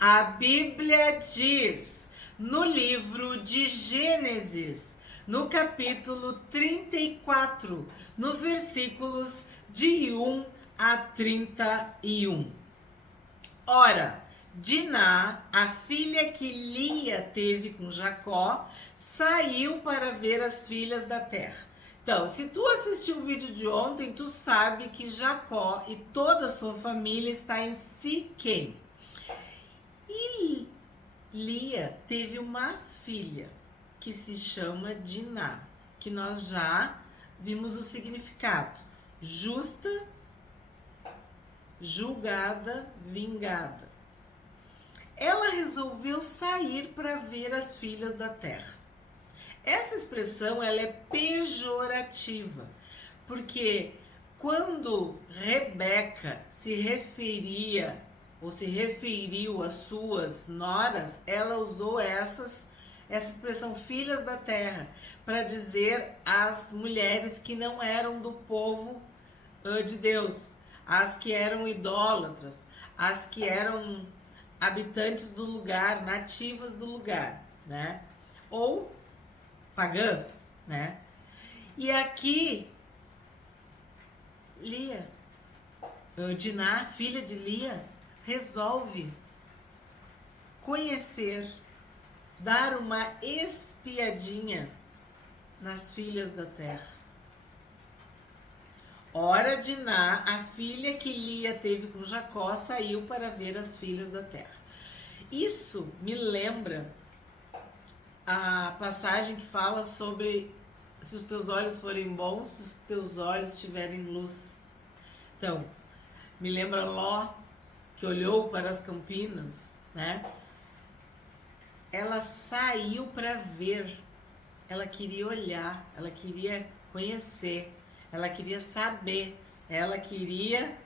A Bíblia diz no livro de Gênesis, no capítulo 34, nos versículos de 1 a 31. Ora, Diná, a filha que Lia teve com Jacó, saiu para ver as filhas da terra. Então, se tu assistiu o vídeo de ontem, tu sabe que Jacó e toda a sua família está em Siquém. E Lia teve uma filha que se chama Diná, que nós já vimos o significado: justa, julgada, vingada. Ela resolveu sair para ver as filhas da terra. Essa expressão ela é pejorativa, porque quando Rebeca se referia ou se referiu às suas noras, ela usou essa expressão filhas da terra para dizer às mulheres que não eram do povo de Deus, as que eram idólatras, as que eram habitantes do lugar, nativas do lugar, né? Ou pagãs, né? E aqui Lia, Diná, filha de Lia, resolve conhecer, dar uma espiadinha nas filhas da terra. Ora, Diná, a filha que Lia teve com Jacó, saiu para ver as filhas da terra. Isso me lembra a passagem que fala sobre se os teus olhos forem bons, se os teus olhos tiverem luz. Então, me lembra Ló, que olhou para as campinas, né? Ela saiu para ver, ela queria olhar, ela queria conhecer, ela queria saber, ela queria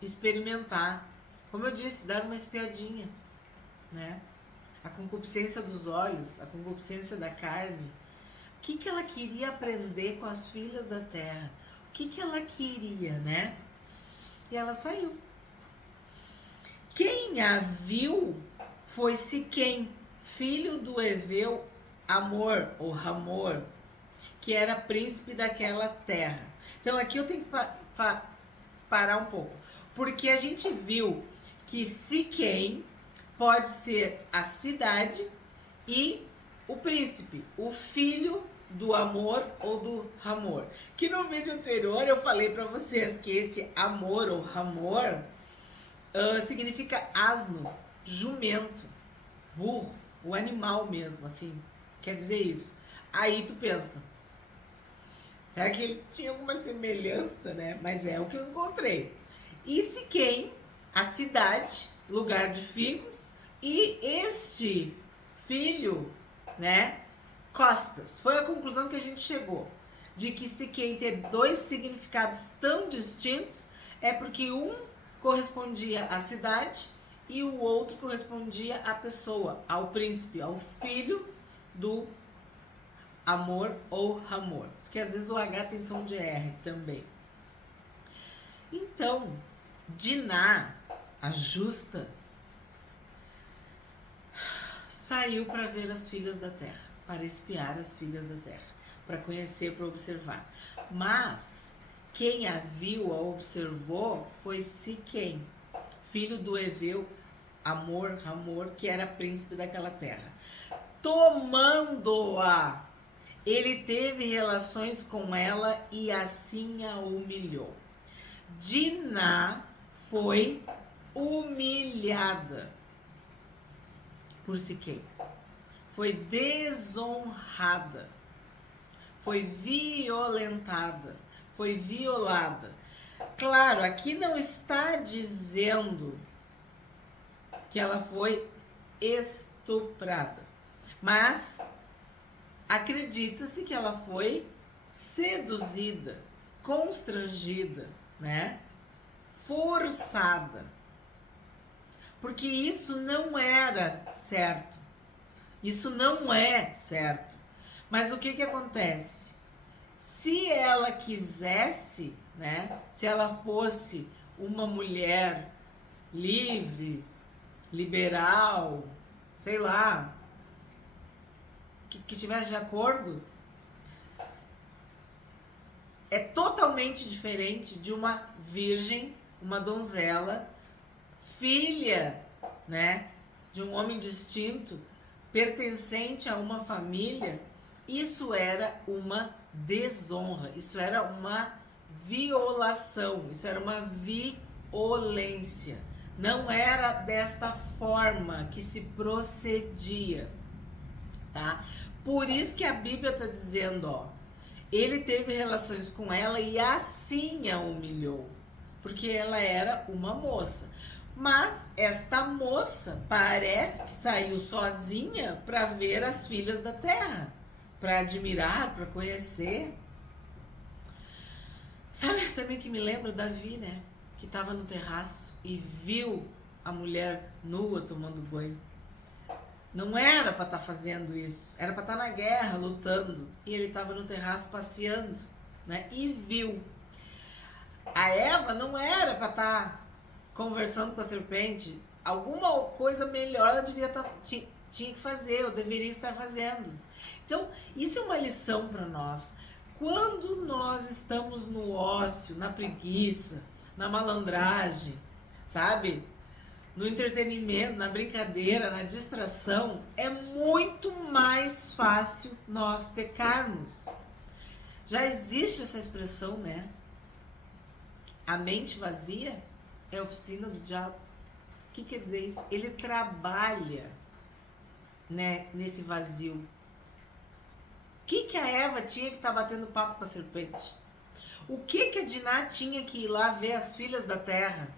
experimentar. Como eu disse, dar uma espiadinha, né? A concupiscência dos olhos, a concupiscência da carne. O que ela queria aprender com as filhas da terra? O que ela queria, né? E ela saiu. Quem a viu foi Siquém, filho do Heveu Amor, ou Hamor, que era príncipe daquela terra. Então aqui eu tenho que parar um pouco, porque a gente viu que Siquém pode ser a cidade e o príncipe, o filho do Amor ou do Hamor. Que no vídeo anterior eu falei para vocês que esse Amor ou Hamor significa asno, jumento, burro, o animal mesmo, assim, quer dizer isso. Aí tu pensa, será que ele tinha alguma semelhança, né? Mas é o que eu encontrei. E Siquém, a cidade, lugar de figos, e este filho, né, Costas. Foi a conclusão que a gente chegou, de que Siquém ter dois significados tão distintos é porque um correspondia à cidade e o outro correspondia à pessoa, ao príncipe, ao filho do Amor ou Hamor. Porque às vezes o H tem som de R também. Então, Diná, a justa, saiu para ver as filhas da terra, para espiar as filhas da terra, para conhecer, para observar. Mas quem a viu, a observou, foi Siquém, filho do Heveu Amor, que era príncipe daquela terra. Tomando-a, ele teve relações com ela e assim a humilhou. Diná foi humilhada por Siquém, foi desonrada, foi violentada, foi violada. Claro, aqui não está dizendo que ela foi estuprada, mas acredita-se que ela foi seduzida, constrangida, né? Forçada. Porque isso não era certo. Isso não é certo. Mas o que acontece? Se ela quisesse, né? Se ela fosse uma mulher livre, liberal, sei lá, que tivesse de acordo, é totalmente diferente de uma virgem, uma donzela, filha, né, de um homem distinto, pertencente a uma família. Isso era uma desonra, isso era uma violação, isso era uma violência. Não era desta forma que se procedia, tá? Por isso que a Bíblia está dizendo, ó, ele teve relações com ela e assim a humilhou, porque ela era uma moça. Mas esta moça parece que saiu sozinha para ver as filhas da terra, para admirar, para conhecer. Sabe também que me lembra Davi, né? Que estava no terraço e viu a mulher nua tomando banho. Não era para estar fazendo isso, era para estar na guerra, lutando. E ele estava no terraço passeando, né? E viu. A Eva não era para estar conversando com a serpente. Alguma coisa melhor ela devia tinha que fazer, ou deveria estar fazendo. Então, isso é uma lição para nós. Quando nós estamos no ócio, na preguiça, na malandragem, sabe? No entretenimento, na brincadeira, na distração, é muito mais fácil nós pecarmos. Já existe essa expressão, né? A mente vazia é oficina do diabo. O que quer dizer isso? Ele trabalha, né, nesse vazio. O que a Eva tinha que estar batendo papo com a serpente? O que a Diná tinha que ir lá ver as filhas da terra?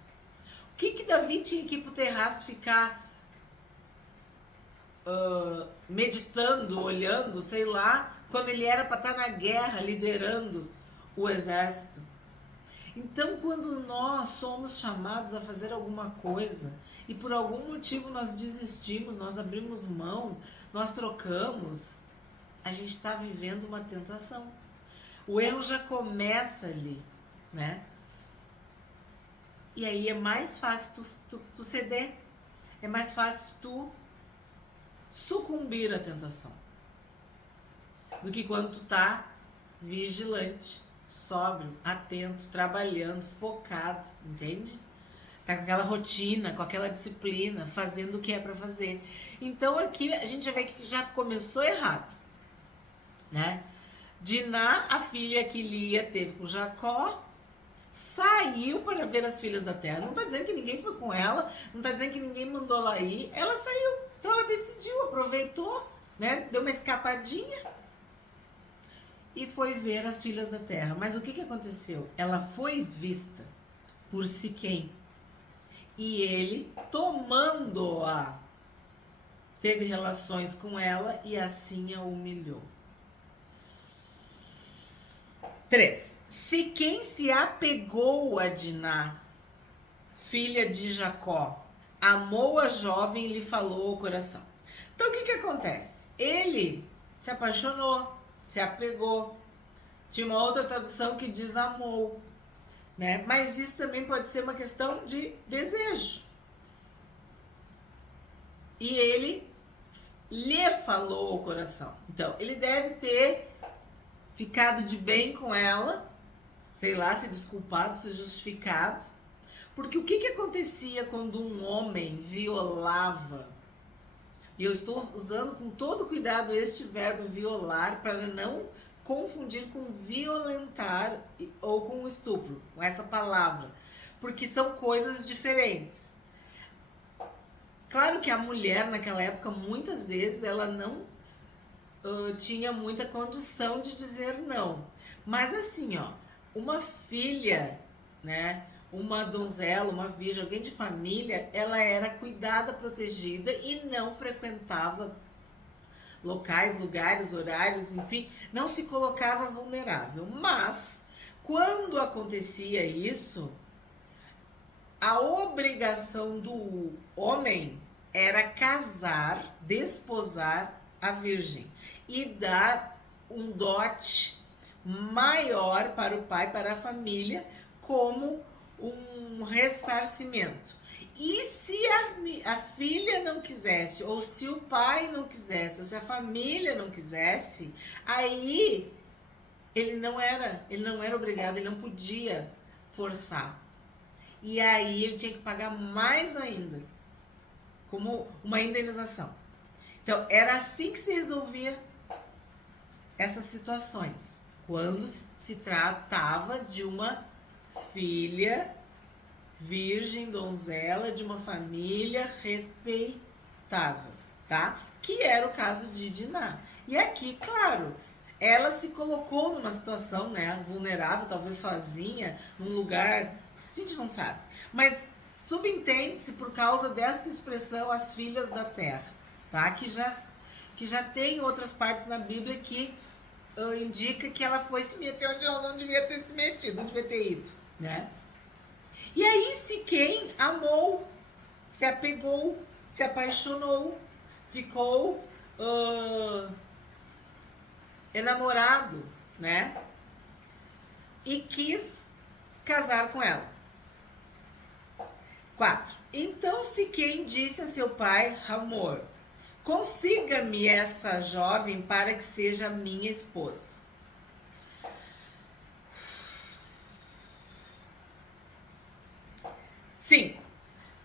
O que Davi tinha que ir pro terraço ficar meditando, olhando, sei lá, quando ele era para estar na guerra, liderando o exército? Então, quando nós somos chamados a fazer alguma coisa e por algum motivo nós desistimos, nós abrimos mão, nós trocamos, a gente está vivendo uma tentação. O erro já começa ali, né? E aí é mais fácil tu ceder, é mais fácil tu sucumbir à tentação do que quando tu tá vigilante, sóbrio, atento, trabalhando, focado, entende? Tá com aquela rotina, com aquela disciplina, fazendo o que é para fazer. Então aqui a gente já vê que já começou errado, né? Diná, a filha que Lia teve com Jacó, saiu para ver as filhas da terra. Não está dizendo que ninguém foi com ela, não está dizendo que ninguém mandou ela ir. Ela saiu, então ela decidiu, aproveitou, né? Deu uma escapadinha e foi ver as filhas da terra. Mas o que aconteceu? Ela foi vista por Siquém e ele, tomando-a, teve relações com ela e assim a humilhou. 3. Siquém se apegou a Diná, filha de Jacó, amou a jovem e lhe falou ao coração. Então o que acontece? Ele se apaixonou, se apegou. Tinha uma outra tradução que diz amou, né? Mas isso também pode ser uma questão de desejo. E ele lhe falou ao coração. Então, ele deve ter ficado de bem com ela, sei lá, se desculpado, se justificado. Porque o que acontecia quando um homem violava? E eu estou usando com todo cuidado este verbo violar para não confundir com violentar ou com estupro, com essa palavra, porque são coisas diferentes. Claro que a mulher naquela época, muitas vezes, ela não tinha muita condição de dizer não. Mas assim, ó, uma filha, né, uma donzela, uma virgem, alguém de família, ela era cuidada, protegida e não frequentava locais, lugares, horários, enfim, não se colocava vulnerável. Mas, quando acontecia isso, a obrigação do homem era casar, desposar a virgem e dar um dote maior para o pai, para a família, como um ressarcimento. E se a filha não quisesse, ou se o pai não quisesse, ou se a família não quisesse, aí ele não era obrigado, ele não podia forçar. E aí ele tinha que pagar mais ainda, como uma indenização. Então, era assim que se resolvia essas situações, quando se tratava de uma filha virgem, donzela, de uma família respeitável, tá? Que era o caso de Diná. E aqui, claro, ela se colocou numa situação, né, vulnerável, talvez sozinha, num lugar, a gente não sabe, mas subentende-se por causa desta expressão, as filhas da terra, tá? Que já tem outras partes na Bíblia que indica que ela foi se meter onde ela não devia ter se metido, não devia ter ido, né? E aí Siquém amou, se apegou, se apaixonou, ficou enamorado, né? E quis casar com ela. 4. Então Siquém disse a seu pai Hamor: consiga-me essa jovem para que seja minha esposa. 5.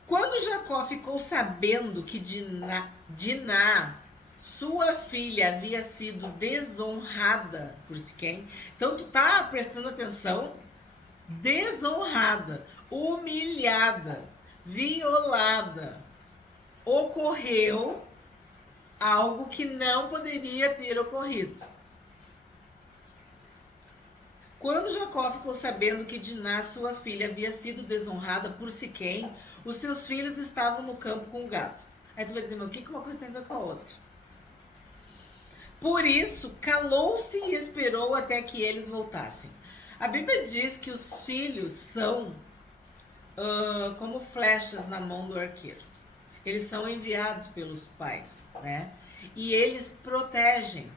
Quando Jacó ficou sabendo que Diná, sua filha, havia sido desonrada por Siquém, então tu tá prestando atenção? Desonrada, humilhada, violada, ocorreu algo que não poderia ter ocorrido. Quando Jacó ficou sabendo que Diná, sua filha, havia sido desonrada por Siquém, os seus filhos estavam no campo com o gado. Aí tu vai dizer, mas o que uma coisa tem a ver com a outra? Por isso, calou-se e esperou até que eles voltassem. A Bíblia diz que os filhos são como flechas na mão do arqueiro. Eles são enviados pelos pais, né? E eles protegem.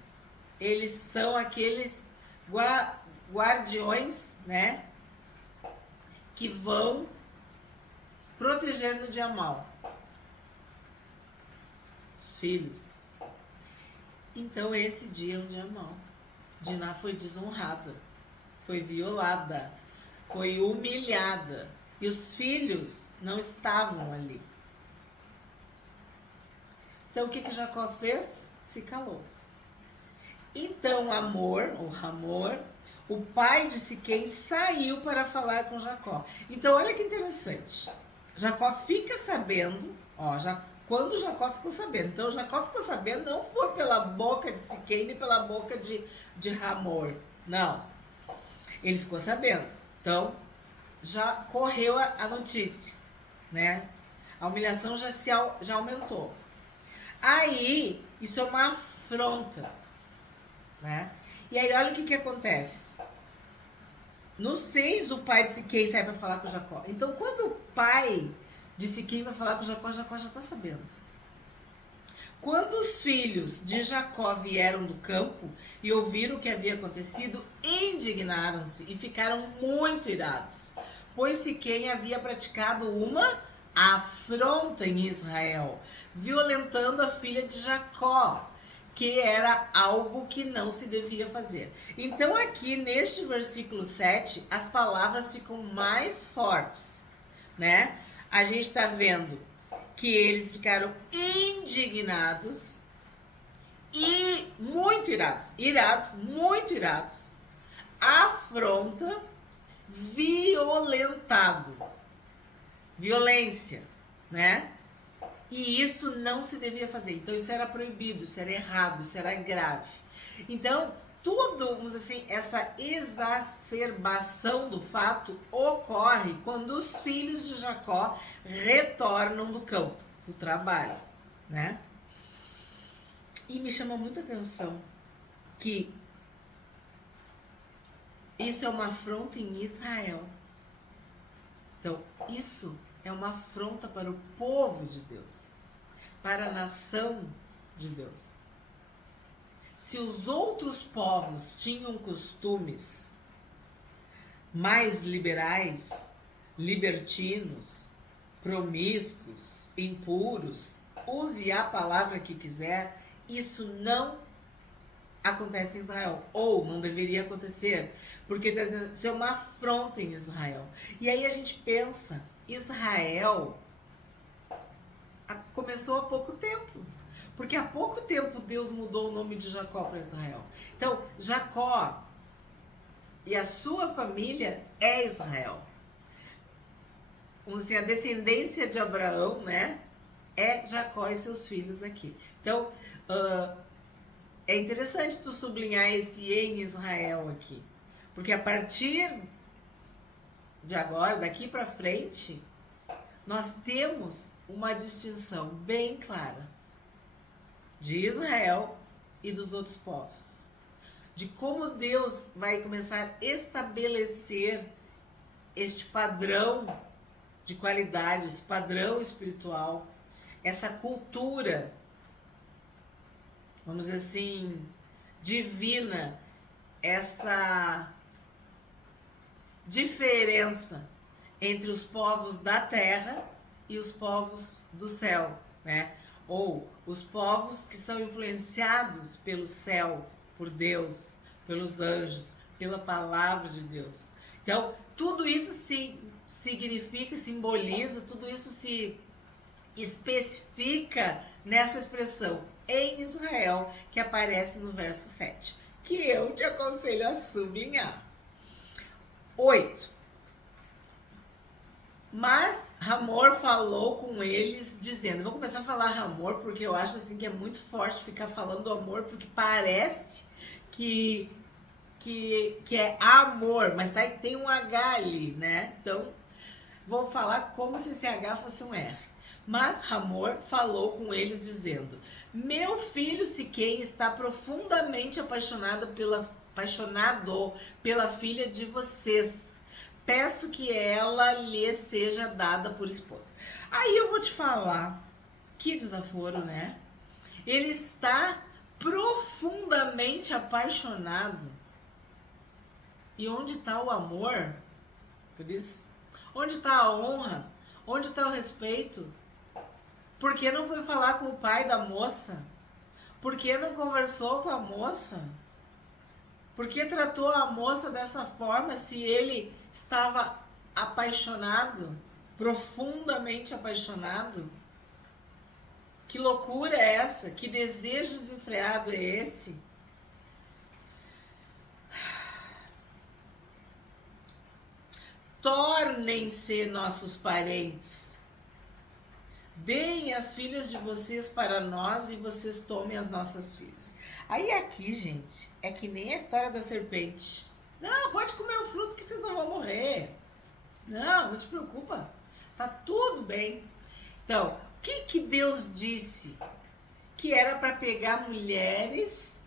Eles são aqueles guardiões, né? Que vão proteger no dia mal. Os filhos. Então esse dia é um dia mau. Diná foi desonrada, foi violada, foi humilhada. E os filhos não estavam ali. Então o que Jacó fez? Se calou. Então Hamor, o pai de Siquém, saiu para falar com Jacó. Então olha que interessante. Jacó fica sabendo, quando Jacó ficou sabendo. Então Jacó ficou sabendo, não foi pela boca de Siquém, nem pela boca de Hamor. Não. Ele ficou sabendo. Então já correu a notícia, né? A humilhação já aumentou. Aí, isso é uma afronta, né? E aí, olha o que acontece. No 6, o pai de Siquém sai para falar com Jacó. Então, quando o pai de Siquém vai falar com Jacó, Jacó já está sabendo. Quando os filhos de Jacó vieram do campo e ouviram o que havia acontecido, indignaram-se e ficaram muito irados, pois Siquém havia praticado uma afronta em Israel, violentando a filha de Jacó, que era algo que não se devia fazer. Então aqui neste versículo 7, as palavras ficam mais fortes, né? A gente está vendo que eles ficaram indignados e muito irados, muito irados, afronta, violentado, violência, né? E isso não se devia fazer. Então isso era proibido, isso era errado, isso era grave. Então tudo, vamos dizer assim, essa exacerbação do fato ocorre quando os filhos de Jacó retornam do campo, do trabalho, né? E me chamou muita atenção que isso é uma afronta em Israel. Então, isso é uma afronta para o povo de Deus, para a nação de Deus. Se os outros povos tinham costumes mais liberais, libertinos, promíscuos, impuros, use a palavra que quiser, isso não acontece em Israel, ou não deveria acontecer, porque isso é uma afronta em Israel. E aí a gente pensa, Israel começou há pouco tempo, porque há pouco tempo Deus mudou o nome de Jacó para Israel. Então, Jacó e a sua família é Israel. Assim, a descendência de Abraão, né, é Jacó e seus filhos aqui. Então, é interessante tu sublinhar esse em Israel aqui, porque a partir de agora, daqui para frente, nós temos uma distinção bem clara de Israel e dos outros povos, de como Deus vai começar a estabelecer este padrão de qualidade, esse padrão espiritual, essa cultura, vamos dizer assim, divina, essa diferença entre os povos da terra e os povos do céu, né? Ou os povos que são influenciados pelo céu, por Deus, pelos anjos, pela palavra de Deus. Então, tudo isso significa, simboliza, tudo isso se especifica nessa expressão em Israel, que aparece no verso 7, que eu te aconselho a sublinhar. 8. Mas Hamor falou com eles dizendo, vou começar a falar Hamor porque eu acho assim que é muito forte ficar falando do amor, porque parece que é amor, mas tem um H ali, né? Então, vou falar como se esse H fosse um R. Mas Hamor falou com eles dizendo, meu filho Siquém está profundamente apaixonado pela filha de vocês. Peço que ela lhe seja dada por esposa. Aí eu vou te falar, que desaforo, né? Ele está profundamente apaixonado. E onde está o amor? Por isso, onde está a honra? Onde está o respeito? Por que não foi falar com o pai da moça? Por que não conversou com a moça? Por que tratou a moça dessa forma se ele estava apaixonado, profundamente apaixonado? Que loucura é essa? Que desejo desenfreado é esse? Tornem-se nossos parentes. Deem as filhas de vocês para nós e vocês tomem as nossas filhas. Aí aqui, gente, é que nem a história da serpente. Não, pode comer o fruto que vocês não vão morrer. Não te preocupa. Tá tudo bem. Então, o que Deus disse? Que era para pegar mulheres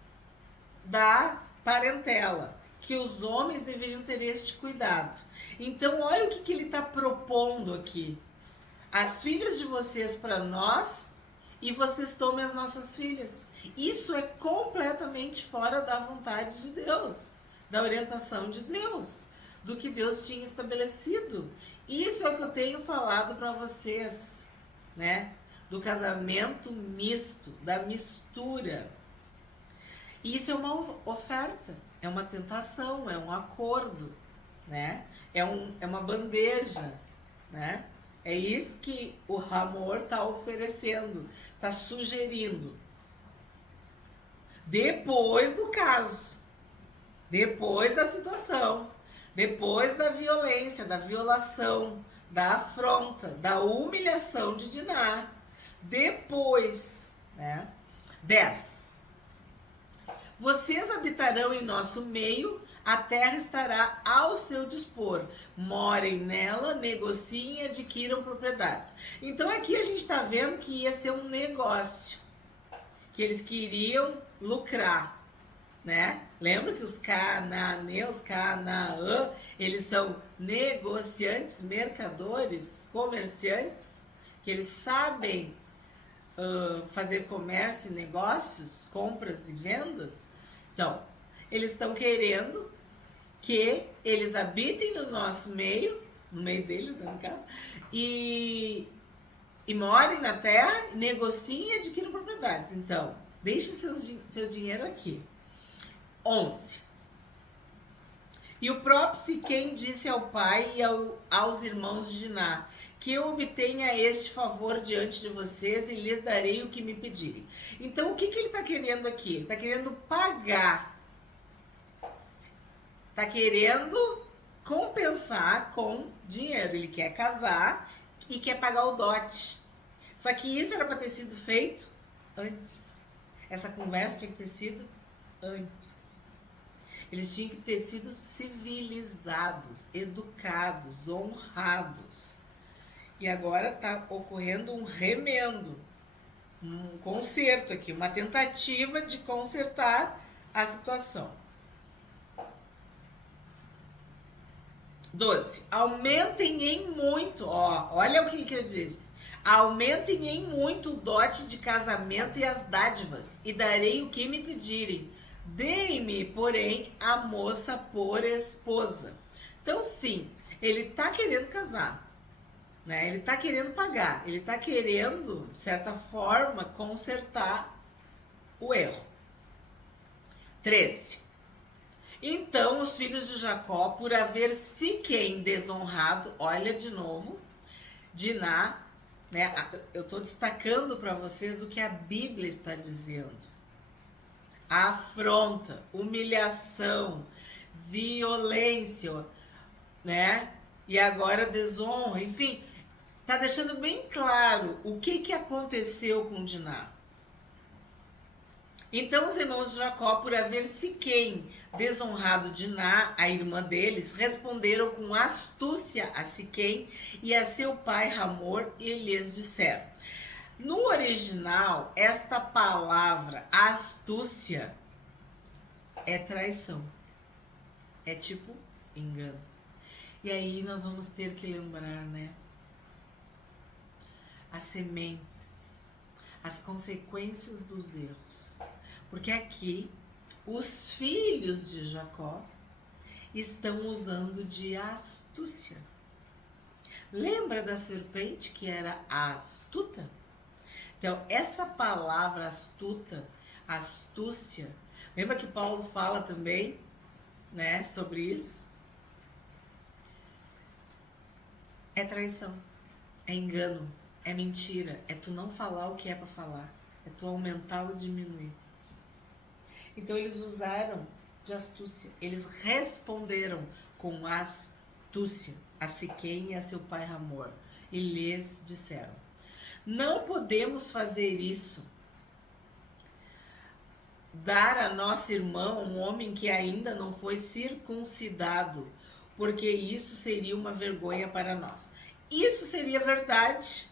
da parentela, que os homens deveriam ter este cuidado. Então, olha o que ele está propondo aqui. As filhas de vocês para nós e vocês tomem as nossas filhas. Isso é completamente fora da vontade de Deus, da orientação de Deus, do que Deus tinha estabelecido. Isso é o que eu tenho falado para vocês, né? Do casamento misto, da mistura. Isso é uma oferta, é uma tentação, é um acordo, né? É uma bandeja, né? É isso que o Hamor está oferecendo, está sugerindo. Depois do caso, depois da situação, depois da violência, da violação, da afronta, da humilhação de Diná, depois, né? 10. Vocês habitarão em nosso meio, a terra estará ao seu dispor. Morem nela, negociem e adquiram propriedades. Então aqui a gente está vendo que ia ser um negócio, que eles queriam lucrar, né? Lembra que os cananeus, Canaã, eles são negociantes, mercadores, comerciantes, que eles sabem fazer comércio e negócios, compras e vendas. Então, eles estão querendo que eles habitem no nosso meio, no meio deles, né, no caso, e morem na terra, negociem e adquirem propriedades. Então, deixem seu dinheiro aqui. 11. E o próprio Siquém disse ao pai e aos irmãos de Diná, que eu obtenha este favor diante de vocês e lhes darei o que me pedirem. Então, o que ele está querendo aqui? Ele está querendo pagar. Está querendo compensar com dinheiro. Ele quer casar e quer pagar o dote. Só que isso era para ter sido feito antes. Essa conversa tinha que ter sido antes. Eles tinham que ter sido civilizados, educados, honrados. E agora está ocorrendo um remendo, um conserto aqui, uma tentativa de consertar a situação. 12. Aumentem em muito, olha o que eu disse. Aumentem em muito o dote de casamento e as dádivas, e darei o que me pedirem. Deem-me, porém, a moça por esposa. Então, sim, ele está querendo casar, né? Ele está querendo pagar, ele está querendo, de certa forma, consertar o erro. 13. Então os filhos de Jacó, por haver Siquém desonrado, olha de novo, Diná, né? Eu estou destacando para vocês o que a Bíblia está dizendo. A afronta, humilhação, violência, né? E agora desonra, enfim, tá deixando bem claro o que aconteceu com Diná. Então os irmãos de Jacó, por haver Siquém desonrado Diná, a irmã deles, responderam com astúcia a Siquém e a seu pai Hamor, e lhes disseram. No original, esta palavra astúcia é traição. É tipo engano. E aí nós vamos ter que lembrar, né? As sementes, as consequências dos erros. Porque aqui, os filhos de Jacó estão usando de astúcia. Lembra da serpente que era astuta? Então, essa palavra astuta, astúcia, lembra que Paulo fala também, né, sobre isso? É traição, é engano, é mentira, é tu não falar o que é para falar, é tu aumentar ou diminuir. Então eles usaram de astúcia, eles responderam com astúcia a Siquém e a seu pai Hamor, e lhes disseram: não podemos fazer isso, dar a nossa irmã um homem que ainda não foi circuncidado, porque isso seria uma vergonha para nós. Isso seria verdade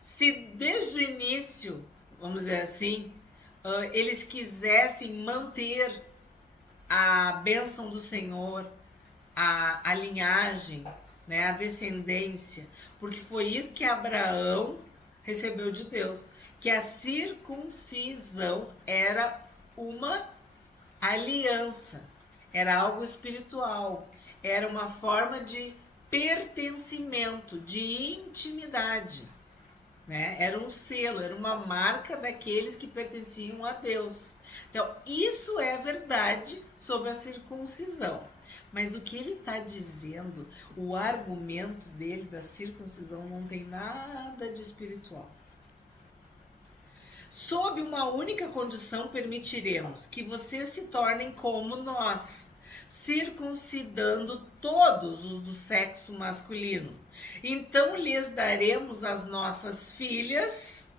se desde o início, vamos dizer assim, eles quisessem manter a bênção do Senhor, a linhagem, né, a descendência, porque foi isso que Abraão recebeu de Deus, que a circuncisão era uma aliança, era algo espiritual, era uma forma de pertencimento, de intimidade, né? Era um selo, era uma marca daqueles que pertenciam a Deus. Então, isso é verdade sobre a circuncisão. Mas o que ele está dizendo, o argumento dele da circuncisão não tem nada de espiritual. Sob uma única condição permitiremos que vocês se tornem como nós, circuncidando todos os do sexo masculino. Então lhes daremos as nossas filhas,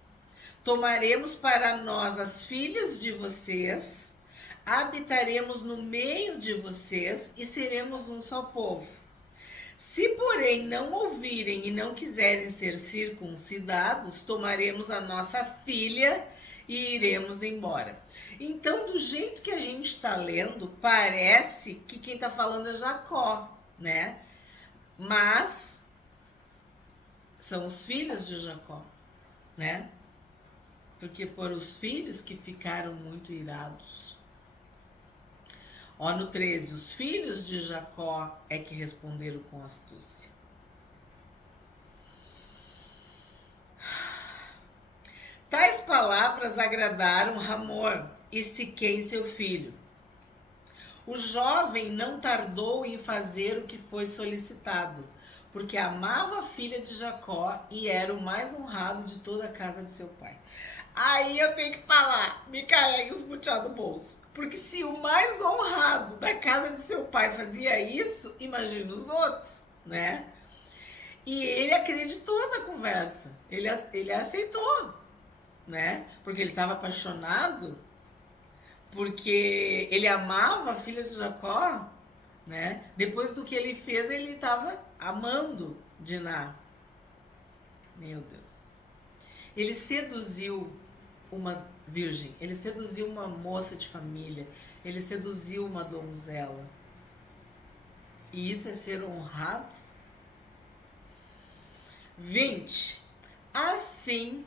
tomaremos para nós as filhas de vocês, habitaremos no meio de vocês e seremos um só povo. Se, porém, não ouvirem e não quiserem ser circuncidados, tomaremos a nossa filha e iremos embora. Então, do jeito que a gente está lendo, parece que quem está falando é Jacó, né? Mas são os filhos de Jacó, né? Porque foram os filhos que ficaram muito irados. Ó, no 13, os filhos de Jacó é que responderam com astúcia. Tais palavras agradaram Hamor e Siquém, seu filho. O jovem não tardou em fazer o que foi solicitado, porque amava a filha de Jacó e era o mais honrado de toda a casa de seu pai. Aí eu tenho que falar, me caem os butiá do bolso. Porque se o mais honrado da casa de seu pai fazia isso, imagina os outros, né? E ele acreditou na conversa, ele aceitou, né? Porque ele estava apaixonado, porque ele amava a filha de Jacó, né? Depois do que ele fez, ele estava amando Diná. Meu Deus. Ele seduziu uma virgem, ele seduziu uma moça de família, ele seduziu uma donzela. E isso é ser honrado? 20. Assim.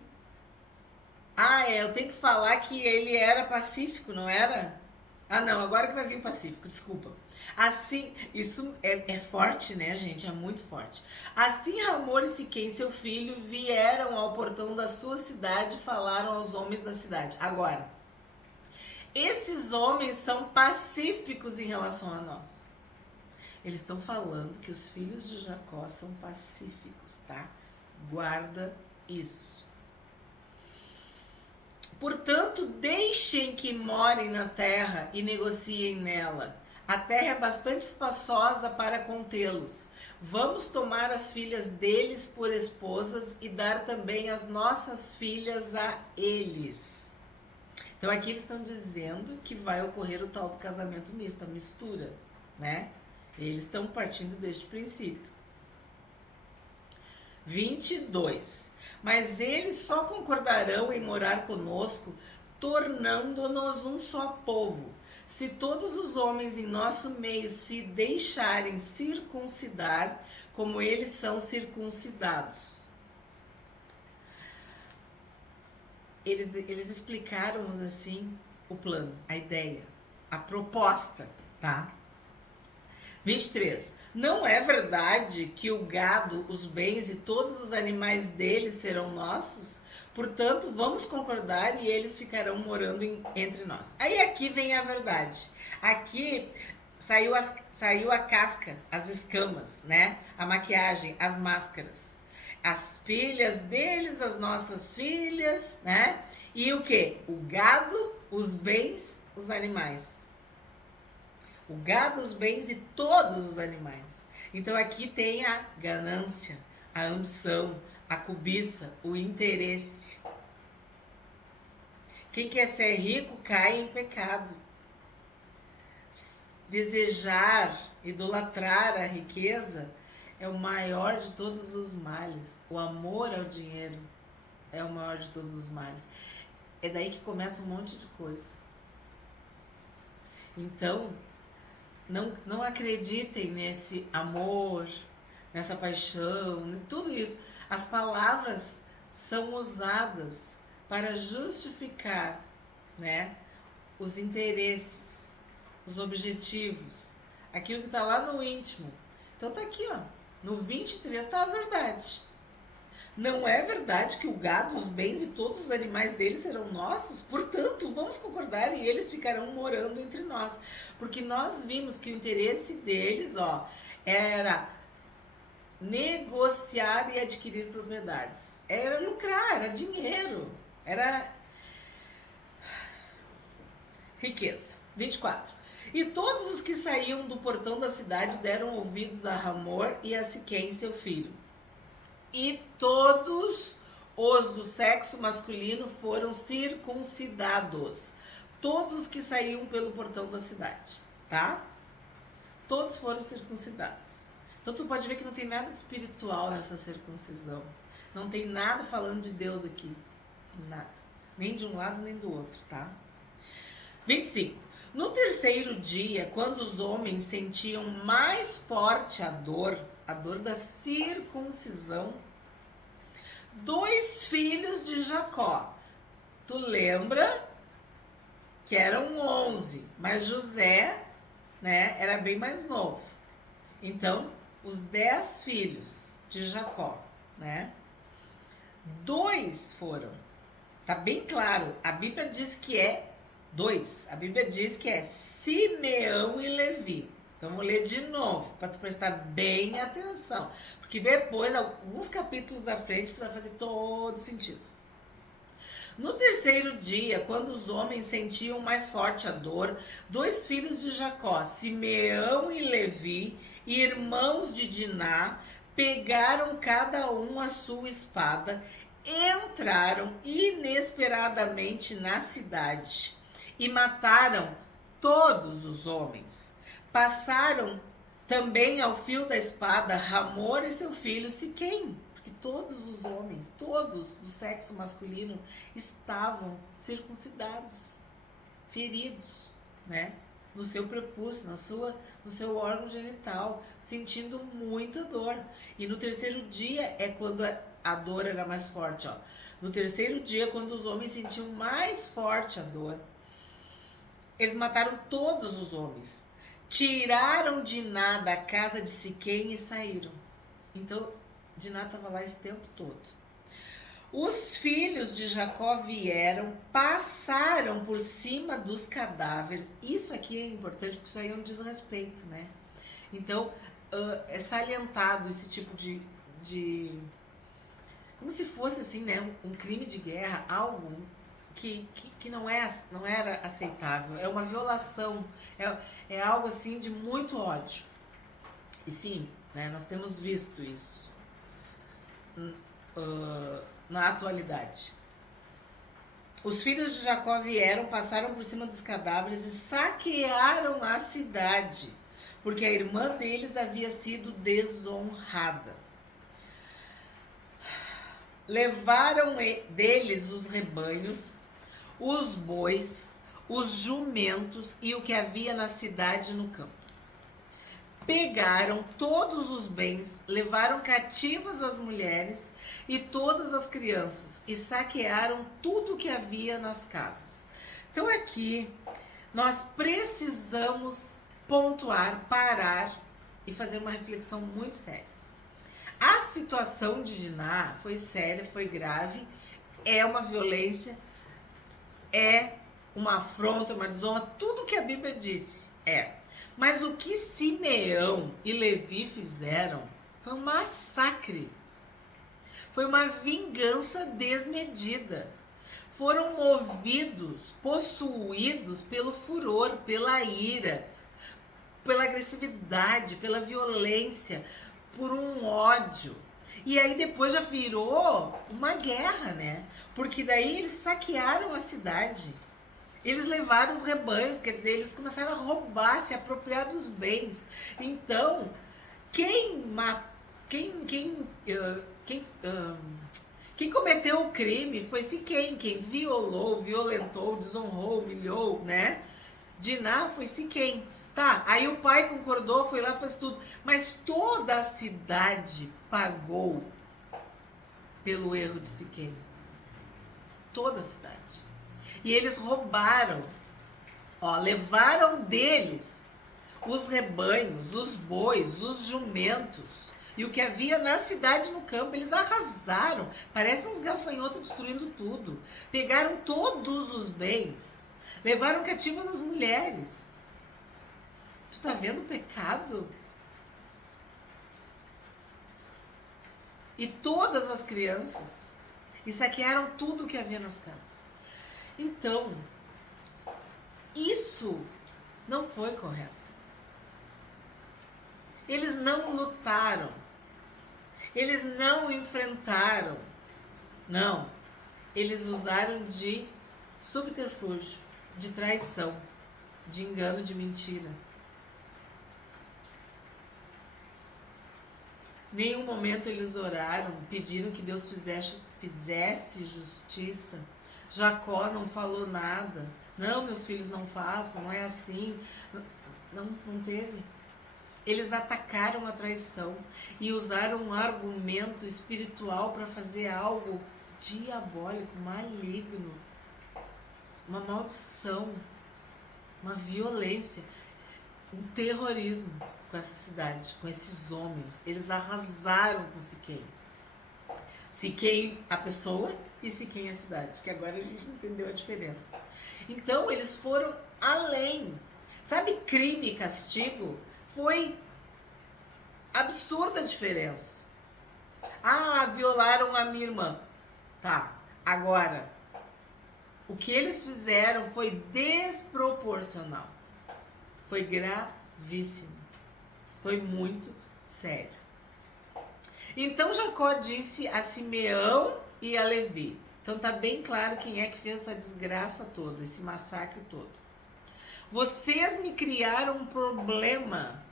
Eu tenho que falar que ele era pacífico, não era? Não, agora que vai vir o pacífico, desculpa. Assim, isso é forte, né, gente? É muito forte. Assim Hamor e Siquém, seu filho, vieram ao portão da sua cidade e falaram aos homens da cidade. Agora, esses homens são pacíficos em relação a nós. Eles estão falando que os filhos de Jacó são pacíficos, tá? Guarda isso. Portanto, deixem que morem na terra e negociem nela. A terra é bastante espaçosa para contê-los. Vamos tomar as filhas deles por esposas e dar também as nossas filhas a eles. Então aqui eles estão dizendo que vai ocorrer o tal do casamento misto, a mistura, né? Eles estão partindo deste princípio. 22. Mas eles só concordarão em morar conosco, tornando-nos um só povo. Se todos os homens em nosso meio se deixarem circuncidar, como eles são circuncidados. Eles explicaram-nos assim o plano, a ideia, a proposta, tá? 23. Não é verdade que o gado, os bens e todos os animais deles serão nossos? Portanto, vamos concordar e eles ficarão morando entre nós. Aí aqui vem a verdade. Aqui saiu a casca, as escamas, né? A maquiagem, as máscaras. As filhas deles, as nossas filhas, né? E o quê? O gado, os bens, os animais. O gado, os bens e todos os animais. Então aqui tem a ganância, a ambição, a cobiça, o interesse. Quem quer ser rico cai em pecado. Desejar, idolatrar a riqueza é o maior de todos os males. O amor ao dinheiro é o maior de todos os males. É daí que começa um monte de coisa. Então, não acreditem nesse amor, nessa paixão, tudo isso. As palavras são usadas para justificar, né, os interesses, os objetivos, aquilo que está lá no íntimo. Então tá aqui, ó, no 23 está a verdade. Não é verdade que o gado, os bens e todos os animais deles serão nossos? Portanto, vamos concordar e eles ficarão morando entre nós. Porque nós vimos que o interesse deles, ó, era negociar e adquirir propriedades. Era lucrar, era dinheiro, era riqueza. 24. E todos os que saíam do portão da cidade deram ouvidos a Hamor e a Siquém, seu filho. E todos os do sexo masculino foram circuncidados. Todos os que saíam pelo portão da cidade, tá? Todos foram circuncidados. Então tu pode ver que não tem nada de espiritual nessa circuncisão. Não tem nada falando de Deus aqui. Nada. Nem de um lado nem do outro, tá? 25. No terceiro dia, quando os homens sentiam mais forte a dor da circuncisão, 2 filhos de Jacó. Tu lembra que eram 11, mas José né, era bem mais novo. Então, os 10 filhos de Jacó, né, 2 foram. Tá bem claro, a Bíblia diz que é 2. A Bíblia diz que é Simeão e Levi. Então, vou ler de novo, para tu prestar bem atenção. Porque depois, alguns capítulos à frente, isso vai fazer todo sentido. No terceiro dia, quando os homens sentiam mais forte a dor, 2 filhos de Jacó, Simeão e Levi, irmãos de Diná, pegaram cada um a sua espada, entraram inesperadamente na cidade e mataram todos os homens. Passaram também ao fio da espada Hamor e seu filho Siquém, porque todos os homens, todos do sexo masculino, estavam circuncidados, feridos, né? No seu prepúcio, no seu órgão genital, sentindo muita dor. E no terceiro dia é quando a dor era mais forte, ó. No terceiro dia, quando os homens sentiam mais forte a dor, eles mataram todos os homens. Tiraram Diná da casa de Siquém e saíram. Então, Diná estava lá esse tempo todo. Os filhos de Jacó vieram, passaram por cima dos cadáveres. Isso aqui é importante, porque isso aí é um desrespeito, né? Então, é salientado esse tipo de como se fosse assim, né? Um crime de guerra, algo que não era aceitável. É uma violação, é algo assim de muito ódio. E sim, né, nós temos visto isso na atualidade. Os filhos de Jacó vieram, passaram por cima dos cadáveres e saquearam a cidade, porque a irmã deles havia sido desonrada. Levaram deles os rebanhos, os bois, os jumentos e o que havia na cidade e no campo. Pegaram todos os bens, levaram cativas as mulheres e todas as crianças e saquearam tudo que havia nas casas. Então aqui nós precisamos pontuar, parar e fazer uma reflexão muito séria. A situação de Diná foi séria, foi grave, é uma violência, é uma afronta, uma desonra, tudo que a Bíblia disse é. Mas o que Simeão e Levi fizeram foi um massacre. Foi uma vingança desmedida. Foram movidos, possuídos pelo furor, pela ira, pela agressividade, pela violência, por um ódio. E aí depois já virou uma guerra, né? Porque daí eles saquearam a cidade. Eles levaram os rebanhos, quer dizer, eles começaram a roubar, se apropriar dos bens. Então, quem cometeu o crime foi Siquém, quem violou, violentou, desonrou, humilhou, né? Diná foi Siquém. Tá, aí o pai concordou, foi lá, fez tudo. Mas toda a cidade pagou pelo erro de Siquém. Toda a cidade. E eles roubaram, ó, levaram deles os rebanhos, os bois, os jumentos e o que havia na cidade e no campo. Eles arrasaram, parecem uns gafanhotos destruindo tudo. Pegaram todos os bens, levaram cativas as mulheres. Tu tá vendo o pecado? E todas as crianças, e saquearam tudo que havia nas casas. Então, isso não foi correto. Eles não lutaram. Eles não enfrentaram. Não. Eles usaram de subterfúgio, de traição, de engano, de mentira. Em nenhum momento eles oraram, pediram que Deus fizesse justiça. Jacó não falou nada. Não, meus filhos, não façam, não é assim. Não teve. Eles atacaram a traição e usaram um argumento espiritual para fazer algo diabólico, maligno, uma maldição, uma violência. um terrorismo com essa cidade, com esses homens. Eles arrasaram com Siquém. Siquém a pessoa e Siquém a cidade, que agora a gente entendeu a diferença. Então eles foram além. Sabe, crime e castigo? Foi absurda a diferença. Ah, violaram a minha irmã. Tá, agora, o que eles fizeram foi desproporcional. Foi gravíssimo. Foi muito sério. Então Jacó disse a Simeão e a Levi. Então tá bem claro quem é que fez essa desgraça toda, esse massacre todo. Vocês me criaram um problema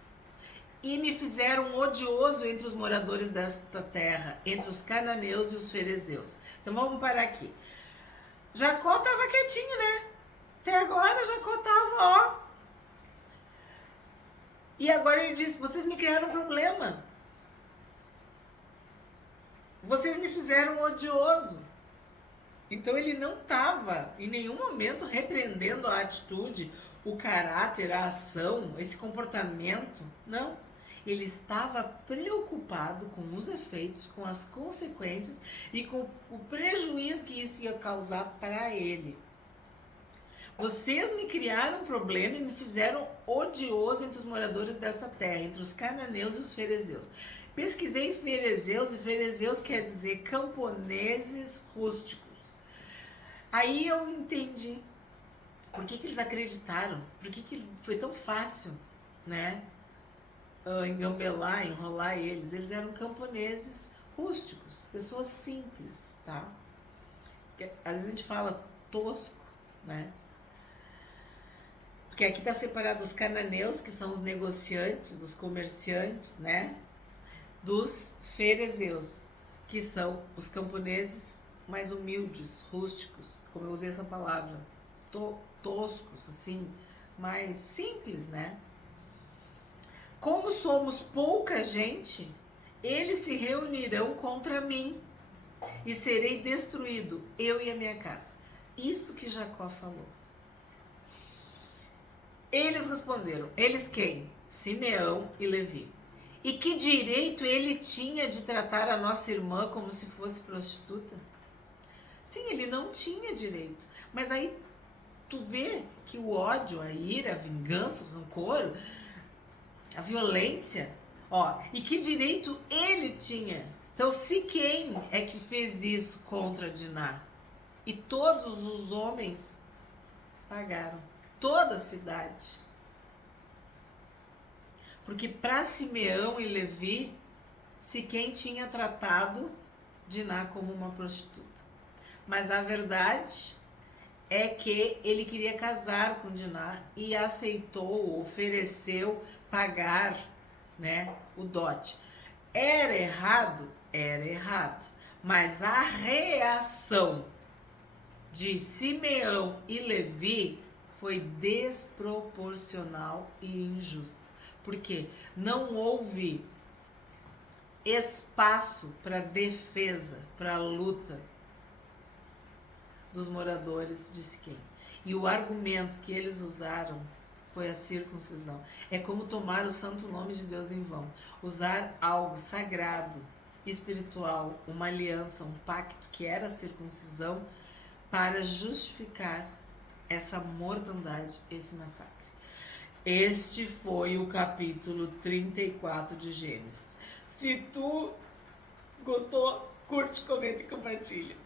e me fizeram odioso entre os moradores desta terra, entre os cananeus e os ferezeus. Então vamos parar aqui. Jacó estava quietinho, né? Até agora Jacó estava, ó. E agora ele disse, vocês me criaram um problema. Vocês me fizeram odioso. Então ele não estava em nenhum momento repreendendo a atitude, o caráter, a ação, esse comportamento. Não. Ele estava preocupado com os efeitos, com as consequências e com o prejuízo que isso ia causar para ele. Vocês me criaram um problema e me fizeram odioso entre os moradores dessa terra, entre os cananeus e os ferezeus. Pesquisei ferezeus, e ferezeus quer dizer camponeses rústicos. Aí eu entendi por que eles acreditaram, por que foi tão fácil, né? Engambelar, enrolar eles. Eles eram camponeses rústicos, pessoas simples, tá? Às vezes a gente fala tosco, né? Porque aqui está separado os cananeus, que são os negociantes, os comerciantes, né? Dos ferezeus, que são os camponeses mais humildes, rústicos, como eu usei essa palavra, toscos, assim, mais simples, né? Como somos pouca gente, eles se reunirão contra mim e serei destruído, eu e a minha casa. Isso que Jacó falou. Eles responderam, eles quem? Simeão e Levi. E que direito ele tinha de tratar a nossa irmã como se fosse prostituta? Sim, ele não tinha direito. Mas aí tu vê que o ódio, a ira, a vingança, o rancor, a violência, ó, e que direito ele tinha? Então, Siquém é que fez isso contra Diná. E todos os homens pagaram. Toda a cidade. Porque para Simeão e Levi, Siquém tinha tratado Diná como uma prostituta. Mas a verdade é que ele queria casar com Diná e aceitou, ofereceu pagar, né, o dote. Era errado? Era errado. Mas a reação de Simeão e Levi foi desproporcional e injusta. Porque não houve espaço para defesa, para luta dos moradores de Siquém. E o argumento que eles usaram foi a circuncisão. É como tomar o santo nome de Deus em vão. Usar algo sagrado, espiritual, uma aliança, um pacto que era a circuncisão para justificar essa mortandade, esse massacre. Este foi o capítulo 34 de Gênesis. Se tu gostou, curte, comenta e compartilha.